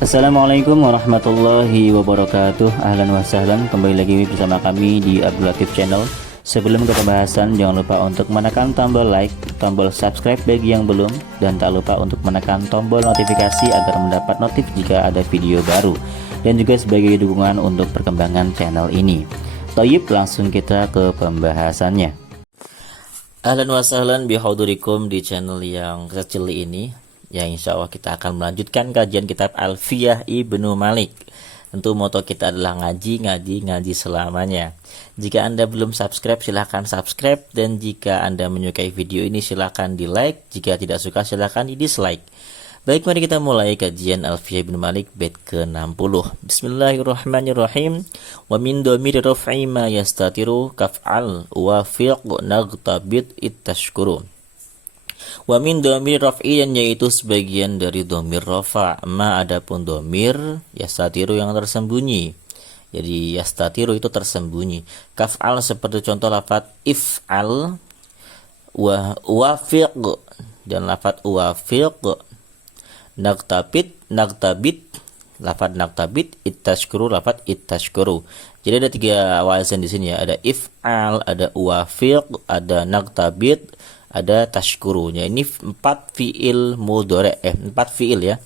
Assalamualaikum warahmatullahi wabarakatuh. Ahlan wa sahlan, kembali lagi bersama kami di Abdul Latif Channel. Sebelum ke pembahasan, jangan lupa untuk menekan tombol like, tombol subscribe bagi yang belum, dan tak lupa untuk menekan tombol notifikasi agar mendapat notif jika ada video baru, dan juga sebagai dukungan untuk perkembangan channel ini. Toyib, langsung kita ke pembahasannya. Ahlan wa sahlan bihadurikum di channel yang kecil ini. Ya, insya Allah kita akan melanjutkan kajian kitab Alfiyah Ibnu Malik. Tentu moto kita adalah ngaji selamanya. Jika Anda belum subscribe, silahkan subscribe. Dan jika Anda menyukai video ini, silahkan di like. Jika tidak suka, silahkan di dislike. Baik, mari kita mulai kajian Alfiyah Ibnu Malik bait ke-60. Bismillahirrahmanirrahim. Wa min dhamiri raf'i ma yastatiru kaf'al wa fiq nagtabit ittashkuru. Wa min dhamir raf'i, dan yaitu sebagian dari dhamir rafa. Ma adapun dhamir yastatiru yang tersembunyi. Jadi yastatiru itu tersembunyi. Kaf'al seperti contoh lafaz if'al, wafiq dan lafaz wafiq. Nagtabit lafaz nagtabit, ittashkuru lafaz ittashkuru. Jadi ada tiga wazan di sini ya. Ada if'al, ada wafiq, ada nagtabit, ada tashkurunya. Ini 4 fiil mudhari', 4 fiil ya.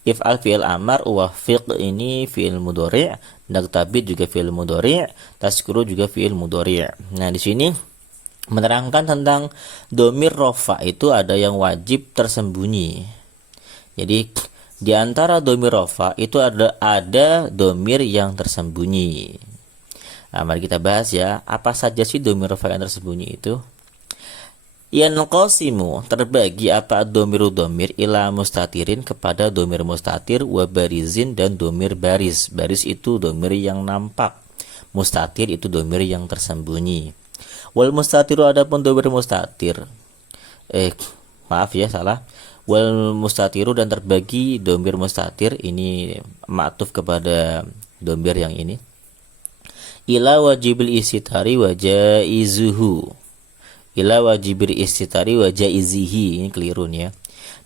If'al fiil amar, wafiq ini fiil mudhari', nagtabit juga fiil mudhari', tashkuru juga fiil mudhari'. Nah, di sini menerangkan tentang dhamir rafa itu ada yang wajib tersembunyi. Jadi di antara dhamir rafa itu ada dhamir yang tersembunyi. Nah, mari kita bahas ya, apa saja sih dhamir rafa yang tersembunyi itu? Yanqasimu, terbagi apa dhomiru dhamir ila mustatirin, kepada dhamir mustatir, wa barizin, dan dhamir baris. Baris itu dhamir yang nampak, mustatir itu dhamir yang tersembunyi. Wal mustatiru, adapun dhamir mustatir, maaf ya, salah. Wal mustatiru, dan terbagi dhamir mustatir, ini ma'tuf kepada dhamir yang ini. Ila wajibil istitari wa jaizuhu. Ila wajibir istitari wa jaizihi, ini keliru nih ya.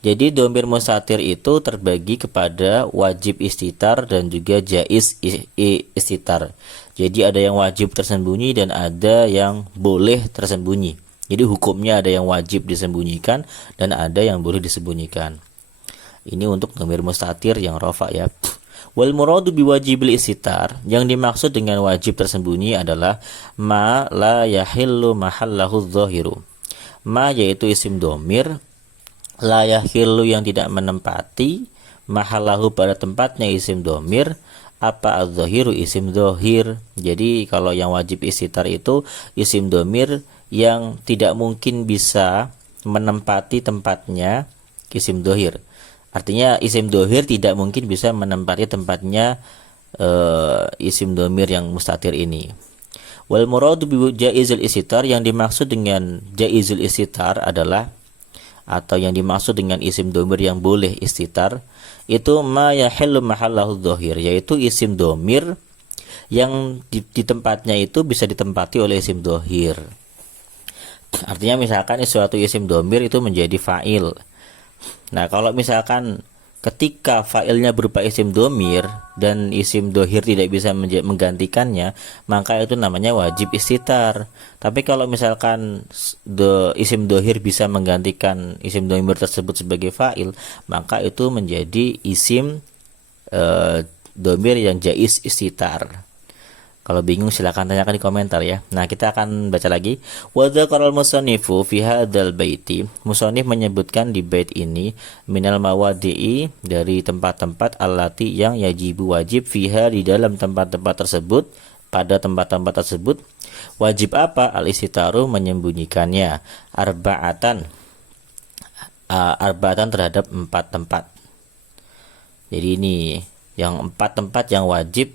Jadi dhamir mustatir itu terbagi kepada wajib istitar dan juga jaiz istitar. Jadi ada yang wajib tersembunyi dan ada yang boleh tersembunyi. Jadi hukumnya ada yang wajib disembunyikan dan ada yang boleh disembunyikan. Ini untuk dhamir mustatir yang rafa ya. Wal muradu biwajibil istitar, yang dimaksud dengan wajib tersembunyi adalah ma la yahillu mahallahu dhahiru. Ma yaitu isim dhamir, la yahillu yang tidak menempati, mahallahu pada tempatnya isim dhamir, apa adz-dhahiru isim dhahir. Jadi kalau yang wajib istitar itu isim dhamir yang tidak mungkin bisa menempati tempatnya isim dhahir. Artinya isim dhamir tidak mungkin bisa menempati tempatnya isim dhamir yang mustatir ini. Wal muradu bi jaizil istitar, yang dimaksud dengan jaizil istitar adalah, atau yang dimaksud dengan isim dhamir yang boleh istitar, itu ma yahillu mahallahu dhahir, yaitu isim dhamir yang di tempatnya itu bisa ditempati oleh isim dhahir. Artinya misalkan suatu isim dhamir itu menjadi fa'il. Nah, kalau misalkan ketika fa'ilnya berupa isim dhamir dan isim dhahir tidak bisa menggantikannya, maka itu namanya wajib istitar. Tapi kalau misalkan isim dhahir bisa menggantikan isim dhamir tersebut sebagai fa'il, maka itu menjadi isim dhamir yang jaiz istitar. Kalau bingung silakan tanyakan di komentar ya. Nah, kita akan baca lagi. Wa dzakaral musannifu fi hadzal baiti. Musannif menyebutkan di bait ini minal mawadi'i, dari tempat-tempat allati yang yajibu wajib fiha, di dalam tempat-tempat tersebut, pada tempat-tempat tersebut wajib apa? Al-istitaru, menyembunyikannya. Arba'atan terhadap 4 tempat. Jadi ini yang 4 tempat yang wajib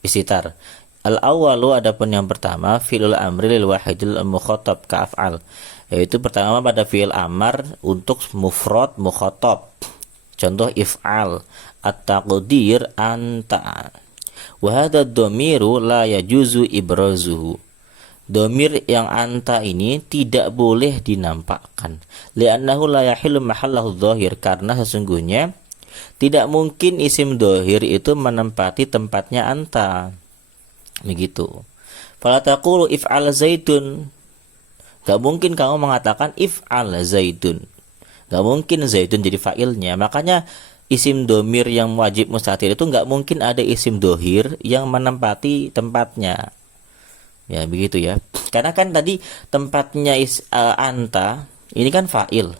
istitar. Al-awwalu, adapun yang pertama, fi'lul amri lil wahidil mukhatab ka'af'al, yaitu pertama pada fi'il amar untuk mufrad mukhatab. Contoh if'al, at-taqdir anta. Wa hadha dhamiru la yajuzu ibrazuhu. Domir yang anta ini tidak boleh dinampakkan. Li'annahu la yahillu mahallahu dhahir, karena sesungguhnya Tidak mungkin isim dohir itu menempati tempatnya anta. Begitu. Fala taqulu if'al zaitun. Gak mungkin kamu mengatakan if'al zaitun. Gak mungkin zaitun jadi fa'ilnya. Makanya isim domir yang wajib mustatir itu gak mungkin ada isim dohir yang menempati tempatnya. Ya begitu ya. Karena kan tadi tempatnya anta ini kan fa'il.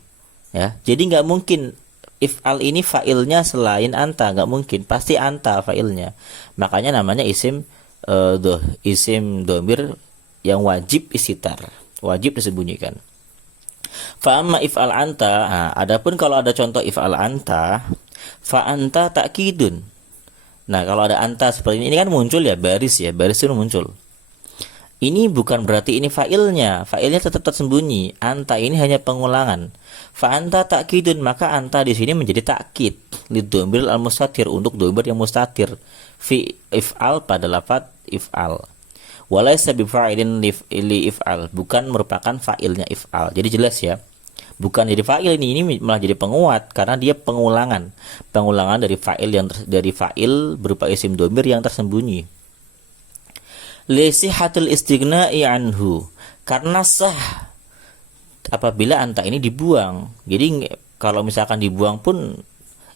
Ya, jadi gak mungkin if'al ini fa'ilnya selain anta, gak mungkin. Pasti anta fa'ilnya. Makanya namanya isim isim domir yang wajib istitar, wajib disembunyikan. Fa amma if'al anta, adapun kalau ada contoh if'al anta, fa anta ta'kidun. Nah, kalau ada anta seperti ini kan muncul ya baris itu muncul. Ini bukan berarti ini fa'ilnya tetap tersembunyi. Anta ini hanya pengulangan. Fa anta ta'kidun, maka anta di sini menjadi takkid liddomir al-mustatir, untuk domir yang mustatir. Fi if'al pada lafaz if'al. Walaysa bifa'ilin li if'al, bukan merupakan fa'ilnya if'al. Jadi jelas ya. Bukan jadi fa'il ini malah jadi penguat karena dia pengulangan dari fa'il berupa isim domir yang tersembunyi. Li sihhatil istighna'i anhu, karena sah apabila anta ini dibuang. Jadi kalau misalkan dibuang pun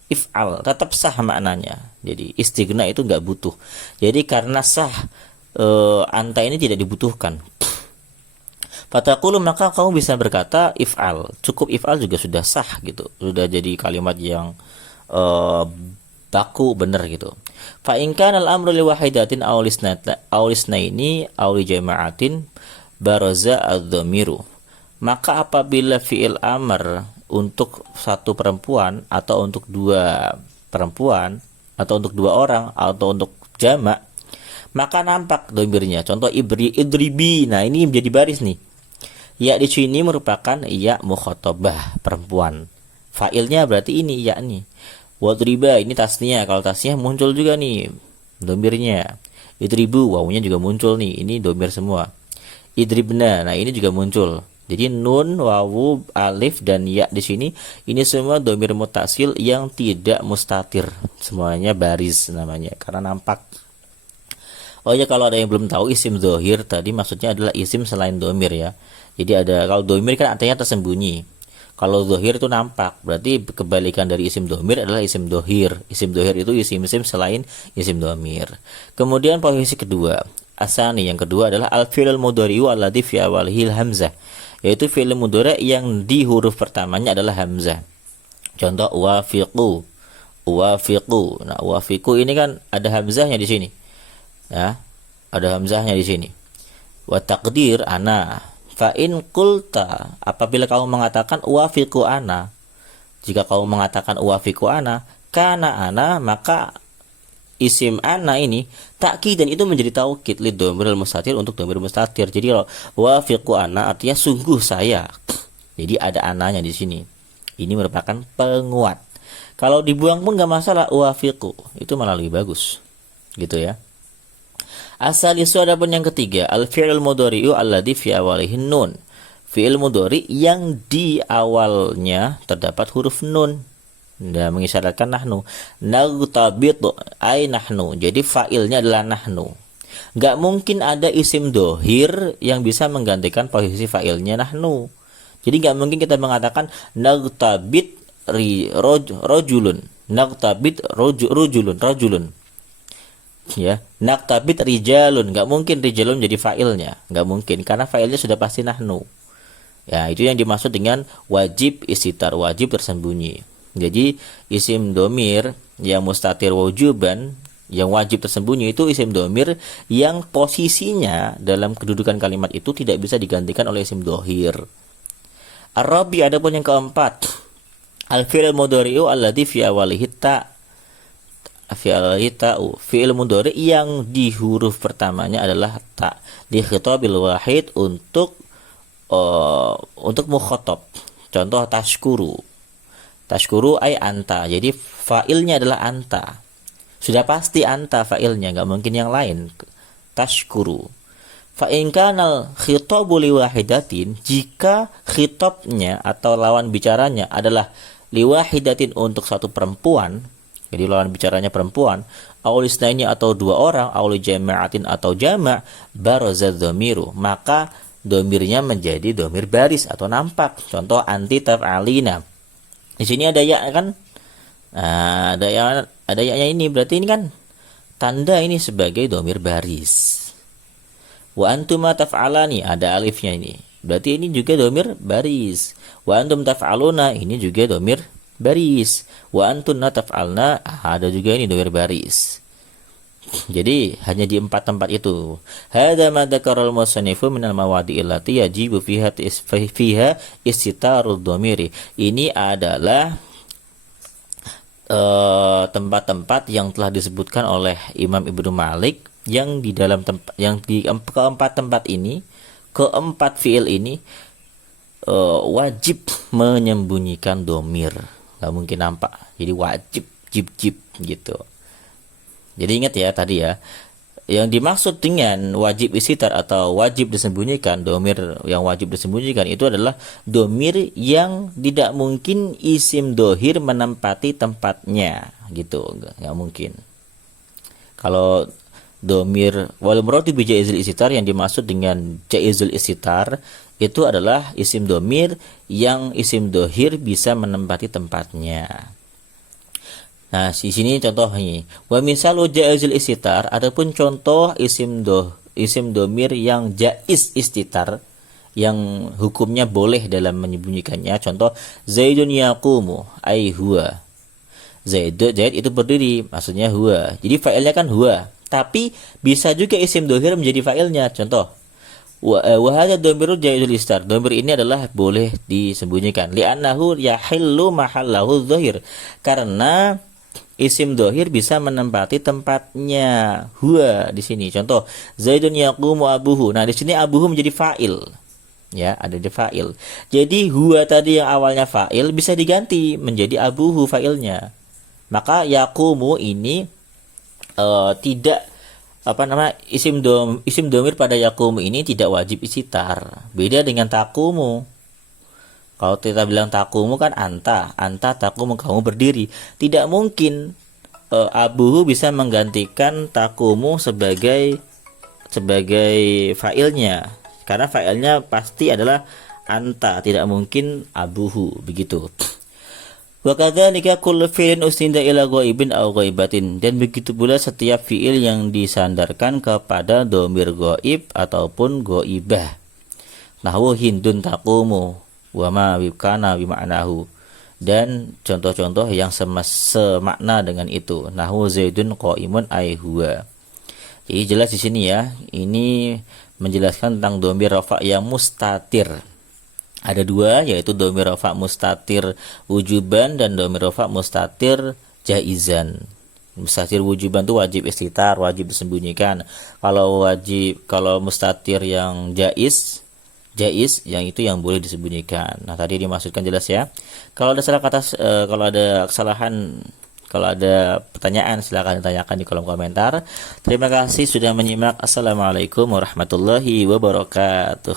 if'al tetap sah maknanya. Jadi istighna itu enggak butuh. Jadi karena sah anta ini tidak dibutuhkan. Fataqulu, maka kamu bisa berkata if'al. Cukup if'al juga sudah sah gitu. Sudah jadi kalimat yang baku benar gitu. Fa in kana al-amru li wahidatin aw lisnaini aw li jama'atin baraza adh-dhamiru. Maka apabila fi'il amr untuk satu perempuan atau untuk dua perempuan atau untuk dua orang atau untuk jamak, maka nampak domirnya. Contoh idribi. Nah, ini menjadi baris nih. Ya di sini merupakan ya mukhatabah perempuan. Fa'ilnya berarti ini ya nih. Wadriba ini tasnya. Kalau tasnya muncul juga nih domirnya. Idribu, wawunya juga muncul nih. Ini domir semua. Idribna. Nah, ini juga muncul. Jadi nun, wawu, alif dan ya di sini ini semua domir mutasil yang tidak mustatir. Semuanya baris namanya karena nampak. Oh ya, kalau ada yang belum tahu isim dohir tadi maksudnya adalah isim selain domir ya. Jadi ada, kalau domir kan artinya tersembunyi. Kalau dohir itu nampak. Berarti kebalikan dari isim domir adalah isim dohir. Isim dohir itu isim-isim selain isim domir. Kemudian posisi kedua, asani yang kedua adalah al-fi'l mudhari'u alladhi fi awalihi hamzah. Yaitu fi'il mudhari' yang di huruf pertamanya adalah hamzah. Contoh wafiqu. Nah, wafiqu ini kan ada hamzahnya di sini. Ya, ada hamzahnya di sini. Wa taqdir ana. Fa in qulta, apabila kamu mengatakan wafiqu ana. Jika kamu mengatakan wafiqu ana, kana ana, maka isim ana ini takkid dan itu menjadi taukid lid dhamir mustatir, untuk dhamir mustatir. Jadi kalau wafiqu ana artinya sungguh saya. Jadi ada ananya di sini. Ini merupakan penguat. Kalau dibuang pun enggak masalah, wafiqu itu malah lebih bagus. Gitu ya. Asal isu adapun yang ketiga, al-fi'il mudhari'u alladhi fi awalihi nun. Fi'il mudhari yang di awalnya terdapat huruf nun. Dan mengisyaratkan nahnu. Nagtabitu ay nahnu. Jadi fa'ilnya adalah nahnu. Gak mungkin ada isim dohir yang bisa menggantikan posisi fa'ilnya nahnu. Jadi gak mungkin kita mengatakan nagtabit rojulun. Nagtabit rojulun. Ya, nagtabit rijalun. Gak mungkin rijalun jadi fa'ilnya. Gak mungkin karena fa'ilnya sudah pasti nahnu. Ya, itu yang dimaksud dengan wajib istitar, wajib tersembunyi. Jadi isim domir yang mustatir wujuban, yang wajib tersembunyi, itu isim domir yang posisinya dalam kedudukan kalimat itu tidak bisa digantikan oleh isim dohir. Ar-rabi, adapun yang keempat, al-fi'il mudhari'u alladhi fi awalihi ta. Fi'il mudhari yang di huruf pertamanya adalah ta, li khitabil wahid, untuk mukhatab. Contoh tashkuru ay anta. Jadi fa'ilnya adalah anta. Sudah pasti anta fa'ilnya, enggak mungkin yang lain. Tashkuru. Fa in kana khitabu li wahidatin, jika khitabnya atau lawan bicaranya adalah li wahidatin, untuk satu perempuan, Jadi lawan bicaranya perempuan, aulisnaini atau dua orang, auli jama'atin atau jama', barazad dhamiru, maka domirnya menjadi domir baris atau nampak. Contoh anti taf'alina. Di sini ada ya kan? Nah, ada ya-nya ini berarti ini kan tanda ini sebagai domir baris. Wa antuma taf'alani, ada alifnya ini. Berarti ini juga domir baris. Wa antum taf'aluna, ini juga domir baris. Wa antunna taf'alna, ada juga ini domir baris. Jadi hanya di 4 tempat itu. Hadza ma dzakaral musannifu minal mawadi'il lati yajibu fiha istitarud dhamiri. Ini adalah tempat-tempat yang telah disebutkan oleh Imam Ibnu Malik yang di dalam tempat yang di keempat tempat ini, keempat fiil ini wajib menyembunyikan domir, nggak mungkin nampak. Jadi wajib jib gitu. Jadi ingat ya tadi ya, yang dimaksud dengan wajib istitar atau wajib disembunyikan, domir yang wajib disembunyikan itu adalah domir yang tidak mungkin isim dohir menempati tempatnya, gitu, nggak mungkin. Kalau domir wal muradu bi jaizil istitar, yang dimaksud dengan jaizul istitar itu adalah isim domir yang isim dohir bisa menempati tempatnya. Nah, di sini contohnya. Wa misalu jaizul istitar, adapun contoh isim domir yang jaiz istitar, yang hukumnya boleh dalam menyembunyikannya. Contoh Zaidun yaqumu, ai huwa. Zaid itu berdiri, maksudnya huwa. Jadi fa'ilnya kan huwa. Tapi bisa juga isim dohir menjadi fa'ilnya. Contoh wa hadza dhamirul jaizul istitar. Dhamir ini adalah boleh disembunyikan. Li'annahu yahillu mahallahu dhahir. Karena isim dohir bisa menempati tempatnya huwa di sini. Contoh Zaidun yaqumu abuhu. Nah, di sini abuhu menjadi fa'il. Ya, ada di fa'il. Jadi huwa tadi yang awalnya fa'il bisa diganti menjadi abuhu fa'ilnya. Maka yaqumu ini tidak isim domir pada yaqumu ini tidak wajib istitar. Beda dengan taqumu. Kalau kita bilang takumu kan anta takumu, kamu berdiri. Tidak mungkin abuhu bisa menggantikan takumu sebagai fa'ilnya, karena fa'ilnya pasti adalah anta, tidak mungkin abuhu, begitu. Wa kadzalika kullu fi'lin ustinda ila ghaibin aw ghaibatin, dan begitu pula setiap fi'il yang disandarkan kepada domir ghaib ataupun ghaibah. Nahwu hindun taqumu wa ma kana bi ma'nahu, dan contoh-contoh yang semakna dengan itu. Nahwu zaidun qaimun ai huwa. Jadi jelas di sini ya, ini menjelaskan tentang domir rafa yang mustatir. Ada dua, yaitu domir rafa mustatir wujuban dan domir rafa mustatir jaizan. Mustatir wujuban itu wajib istitar, wajib disembunyikan. Kalau mustatir yang jaiz yang itu yang boleh disembunyikan. Nah, tadi dimaksudkan jelas ya. Kalau ada salah kata, kalau ada kesalahan, kalau ada pertanyaan silakan ditanyakan di kolom komentar. Terima kasih sudah menyimak. Assalamualaikum warahmatullahi wabarakatuh.